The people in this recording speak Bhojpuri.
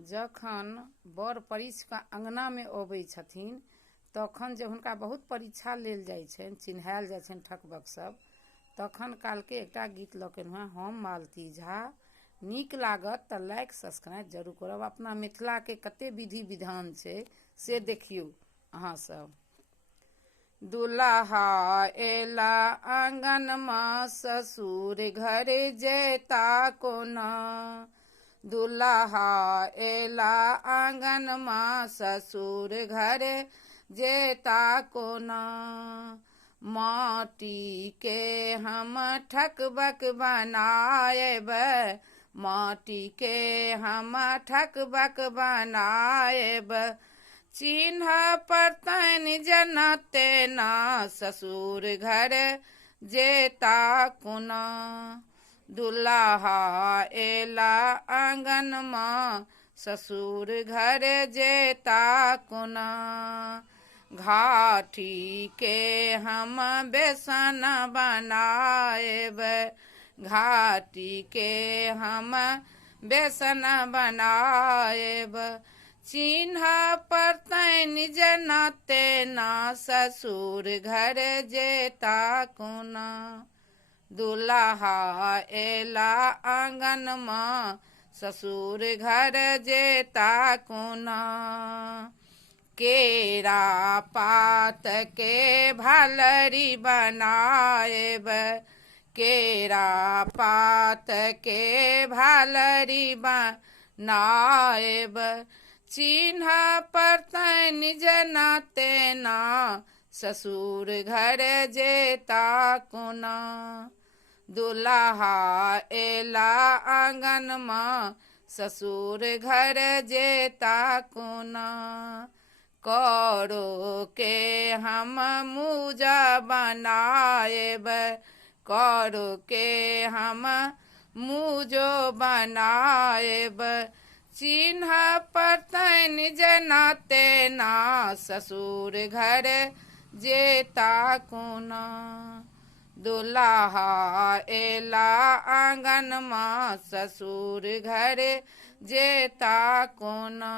जखन बर परिछके अङ्गनामे अबै छथिन तखन जे हुनका बहुत परीक्षा लेल जाइ छनि, चिन्हायल जाइ छनि ठकबक सब, तखन कालके एकटा गीत लऽ केलहुँ हेँ हम मालती झा। नीक लागत तऽ लाइक सब्सक्राइब जरूर करब। अपना मिथिलाके कतेक विधि विधान छै से देखियौ अहाँसब। दुल्हा एला आँगनमा ससुर घरे जैता कोना, दुल्हा एला आँगनमा ससुर घरे जैता कोना। माटी के हम ठकबक बनाएब, माटी के हम ठकबक बनाएब। चिन्ह पड़तनि जेना तेना ससुर घर जैता कोना। दुल्हा एला आँगनमा ससुर घर जैता कोना। घाटी के हम बेसन बनाएब, घाटी के हम बेसन बनाएब। चिन्ह पड़तनि जेना तेना ससुर घर जैता कोना। दुल्हा एला आँगनमा ससुर घर जैता कोना। केरा पात के भालरी बनाएब, केरा पात के भालरी बनाएब। चिन्ह पड़तनि जेना तेना ससुर घर जैता कोना। दुल्हा एला आँगनमा ससुर घर जैता कोना। करो के हम मूजा बनाएब, करो के हम मूजो बनाएब। चिन्ह पड़तनि जेना तेना ससुर घर जैता कोना। दुल्हा एला आँगनमा ससुर घर जैता कोना।